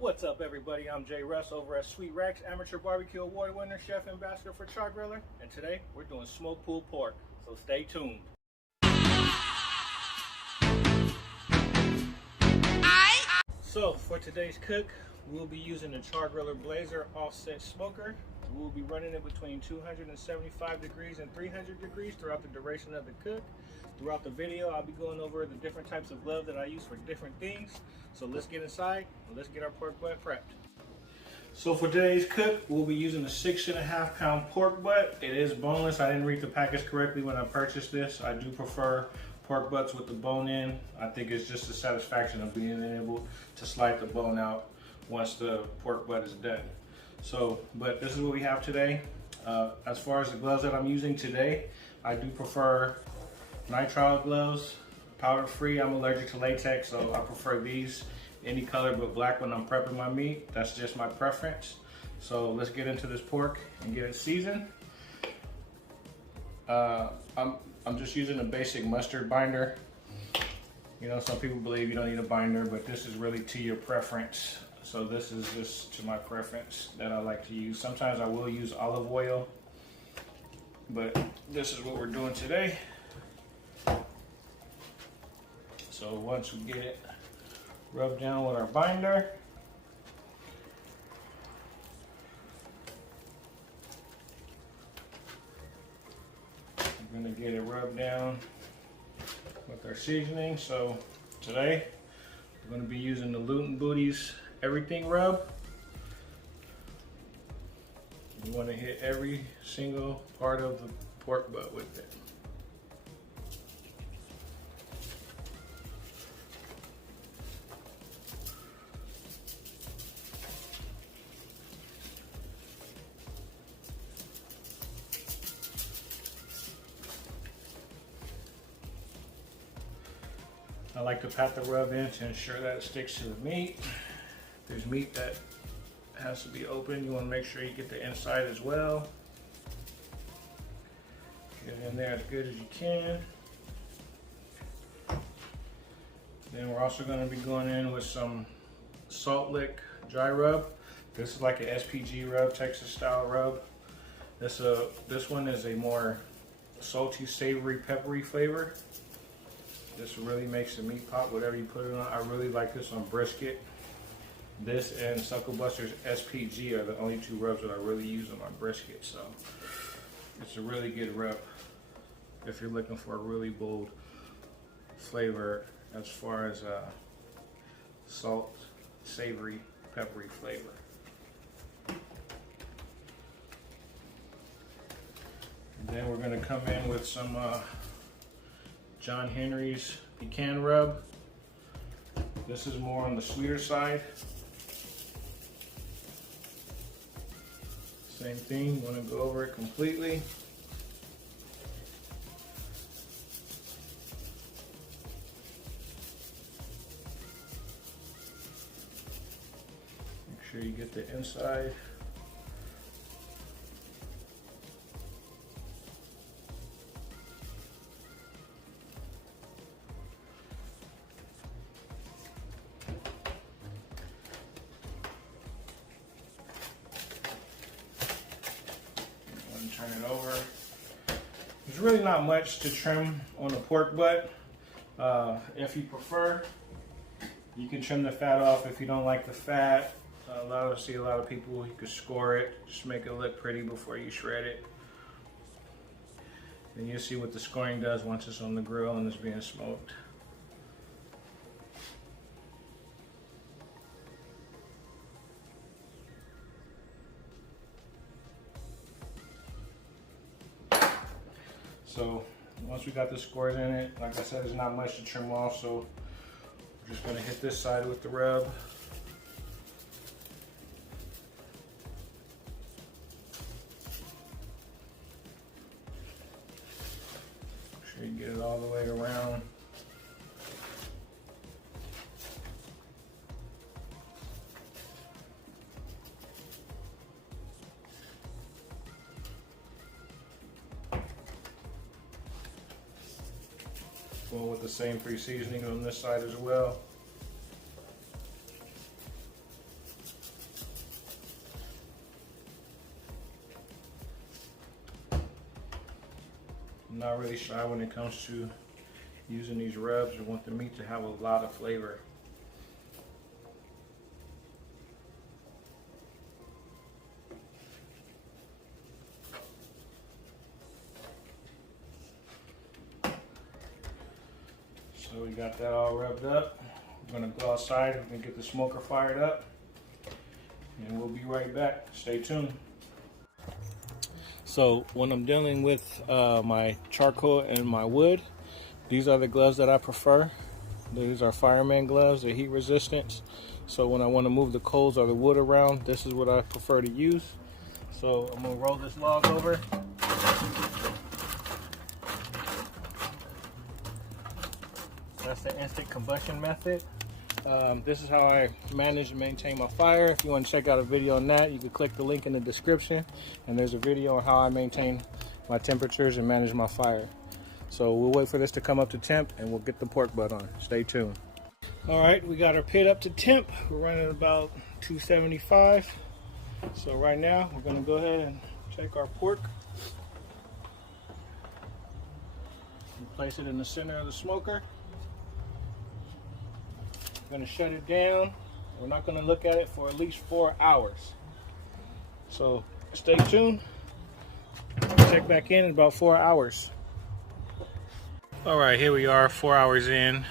What's up, everybody? I'm Jay Russ over at Sweet Racks, Amateur Barbecue Award winner, chef, ambassador for Char Griller, and today we're doing smoked pulled pork, so stay tuned. So for today's cook, we'll be using the Char Griller Blazer offset smoker. We'll be running it between 275 degrees and 300 degrees throughout the duration of the cook. Throughout the video, I'll be going over the different types of gloves that I use for different things. So let's get inside and let's get our pork butt prepped. So for today's cook, we'll be using a 6.5 pound pork butt. It is boneless. I didn't read the package correctly when I purchased this. I do prefer pork butts with the bone in. I think it's just the satisfaction of being able to slide the bone out once the pork butt is done. So, but this is what we have today. As far as the gloves that I'm using today, I do prefer nitrile gloves, powder free. I'm allergic to latex, so I prefer these any color but black when I'm prepping my meat. That's just my preference. So let's get into this pork and get it seasoned. I'm just using a basic mustard binder. You know, some people believe you don't need a binder, but this is really to your preference. So this is just to my preference that I like to use. Sometimes I will use olive oil, but this is what we're doing today. So once we get it rubbed down with our binder, we're going to get it rubbed down with our seasoning. So today we're going to be using the Luton Booties Everything Rub. You want to hit every single part of the pork butt with it. I like to pat the rub in to ensure that it sticks to the meat. If there's meat that has to be open, you want to make sure you get the inside as well. Get it in there as good as you can. Then we're also going to be going in with some Salt Lick dry rub. This is like an SPG rub, Texas style rub. This one is a more salty, savory, peppery flavor. This really makes the meat pop, whatever you put it on. I really like this on brisket. This and Suckle Buster's SPG are the only two rubs that I really use on my brisket. So it's a really good rub if you're looking for a really bold flavor as far as salt, savory, peppery flavor. And then we're going to come in with some John Henry's Pecan Rub. This is more on the sweeter side. Same thing, you want to go over it completely. Make sure you get the inside. Turn it over. There's really not much to trim on the pork butt. If you prefer, you can trim the fat off if you don't like the fat. I see a lot of people, you could score it, just make it look pretty before you shred it. And you'll see what the scoring does once it's on the grill and it's being smoked. So once we got the scores in it, like I said, there's not much to trim off, so we're just going to hit this side with the rub. Make sure you get it all the way around. Going with the same 3 seasonings on this side as well. not really shy when it comes to using these rubs. I want the meat to have a lot of flavor. So we got that all rubbed up. We're gonna go outside and get the smoker fired up, and we'll be right back. Stay tuned. So when I'm dealing with my charcoal and my wood, these are the gloves that I prefer. These are fireman gloves, they're heat resistant. So when I want to move the coals or the wood around, this is what I prefer to use. So I'm gonna roll this log over. That's the instant combustion method. This is how I manage and maintain my fire. If you want to check out a video on that, you can click the link in the description, and there's a video on how I maintain my temperatures and manage my fire. So we'll wait for this to come up to temp, and we'll get the pork butt on. Stay tuned. All right, we got our pit up to temp. We're running about 275. So right now, we're gonna go ahead and take our pork and place it in the center of the smoker. We're going to shut it down. We're not going to look at it for at least 4 hours. So stay tuned. Check back in about 4 hours. All right, here we are, 4 hours in.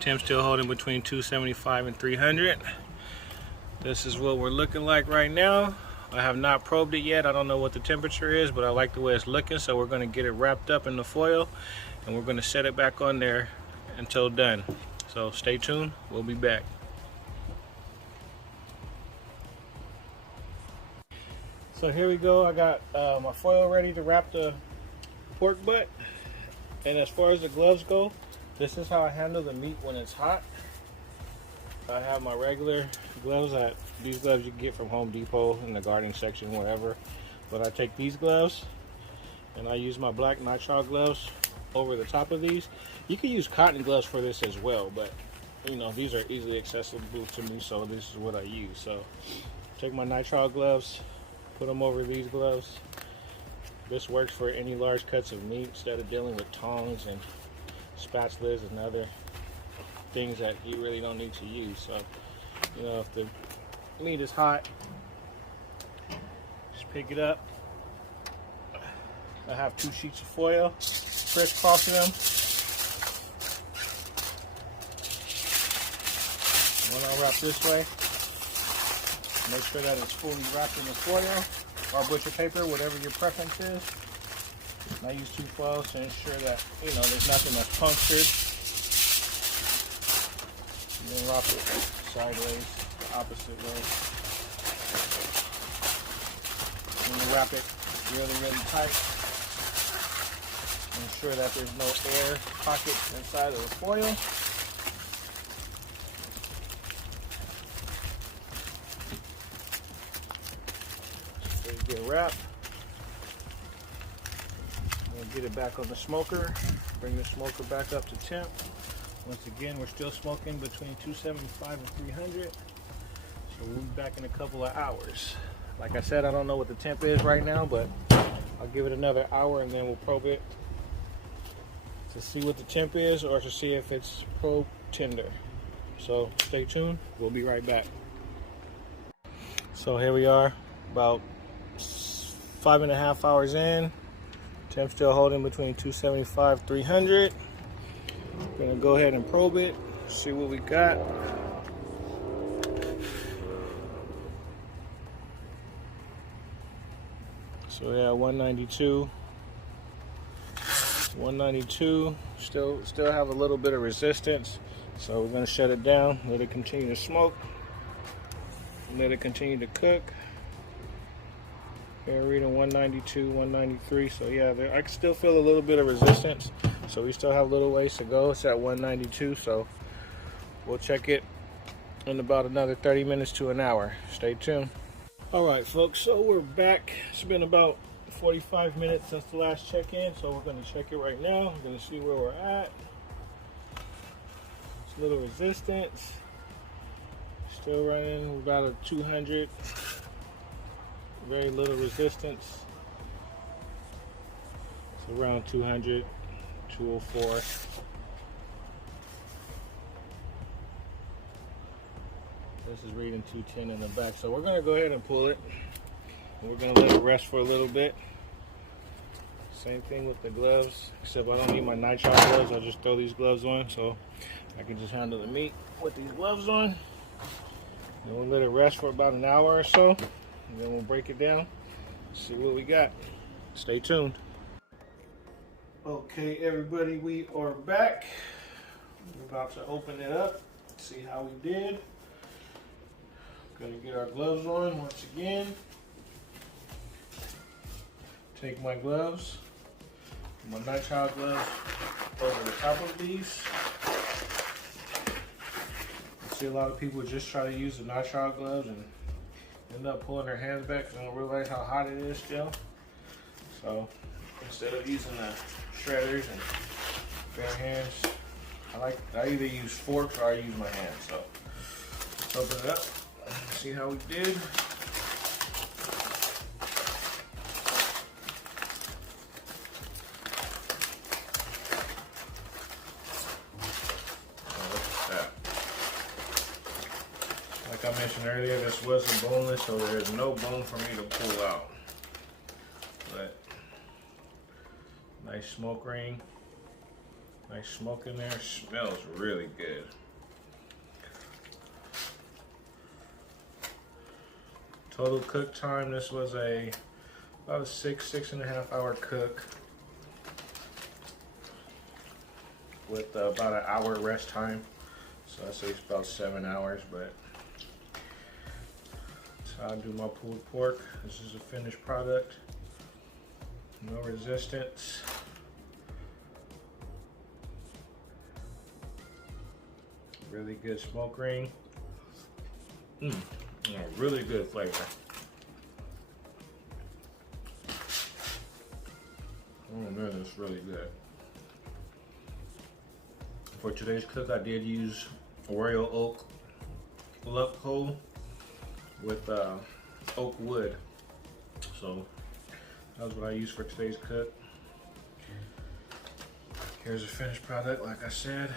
Temp's still holding between 275 and 300. This is what we're looking like right now. I have not probed it yet. I don't know what the temperature is, but I like the way it's looking. So we're going to get it wrapped up in the foil, and we're going to set it back on there until done. So stay tuned, we'll be back. So here we go, I got my foil ready to wrap the pork butt. And as far as the gloves go, this is how I handle the meat when it's hot. I have my regular gloves. These gloves you can get from Home Depot in the garden section, wherever. But I take these gloves and I use my black nitrile gloves over the top of these. You can use cotton gloves for this as well, but you know, these are easily accessible to me, so this is what I use. So take my nitrile gloves, put them over these gloves. This works for any large cuts of meat instead of dealing with tongs and spatulas and other things that you really don't need to use. So, you know, if the meat is hot, just pick it up. I have 2 sheets of foil, crisscross them. One I'll wrap this way. Make sure that it's fully wrapped in the foil or butcher paper, whatever your preference is. And I use 2 foils to ensure that, you know, there's nothing that's punctured. And then wrap it sideways, the opposite way. And you wrap it really, really tight. Ensure that there's no air pockets inside of the foil. So you get wrapped. And get it back on the smoker. Bring the smoker back up to temp. Once again, we're still smoking between 275 and 300. So we'll be back in a couple of hours. Like I said, I don't know what the temp is right now, but I'll give it another hour and then we'll probe it to see what the temp is or to see if it's probe tender. So stay tuned, we'll be right back. So here we are, about 5.5 hours in. Temp still holding between 275 and 300. Gonna go ahead and probe it, see what we got. So yeah, 192. 192. Still have a little bit of resistance. So we're gonna shut it down, let it continue to smoke, let it continue to cook. We're reading 192, 193. So yeah, I can still feel a little bit of resistance. So we still have a little ways to go. It's at 192. So we'll check it in about another 30 minutes to an hour. Stay tuned. All right, folks. So we're back. It's been about 45 minutes since the last check-in. So we're going to check it right now. We're going to see where we're at. It's a little resistance. Still running about a 200. Very little resistance. It's around 200. 204. This is reading 210 in the back. So we're gonna go ahead and pull it. And we're gonna let it rest for a little bit. Same thing with the gloves, except I don't need my nitrile gloves. I'll just throw these gloves on so I can just handle the meat with these gloves on. And we'll let it rest for about an hour or so, and then we'll break it down, see what we got. Stay tuned. Okay, everybody, we are back. We're about to open it up, see how we did. Gonna get our gloves on once again. Take my gloves, my nitrile gloves over the top of these. I see a lot of people just try to use the nitrile gloves and end up pulling their hands back because they don't realize how hot it is still. So instead of using the shredders and bare hands, I either use forks or I use my hands. So let's open it up and see how we did. Like I mentioned earlier, this was a boneless, so there's no bone for me to pull out. But nice smoke ring, nice smoke in there. Smells really good. Total cook time, this was about a 6.5 hour cook with about an hour rest time. So I'd say it's about 7 hours, but that's how I do my pulled pork. This is a finished product. No resistance. Really good smoke ring. Yeah, really good flavor. Oh man, it's really good. For today's cook, I did use Royal Oak lump coal with oak wood. So that was what I used for today's cook. Here's a finished product, like I said.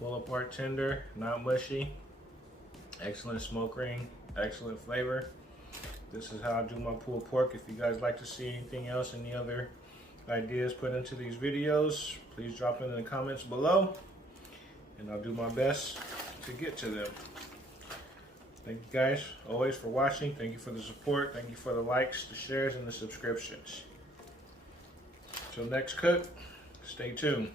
Pull apart tender, not mushy. Excellent smoke ring, excellent flavor. This is how I do my pulled pork. If you guys like to see anything else, any other ideas put into these videos, please drop it in the comments below, and I'll do my best to get to them. Thank you guys always for watching. Thank you for the support. Thank you for the likes, the shares, and the subscriptions. Till next cook, stay tuned.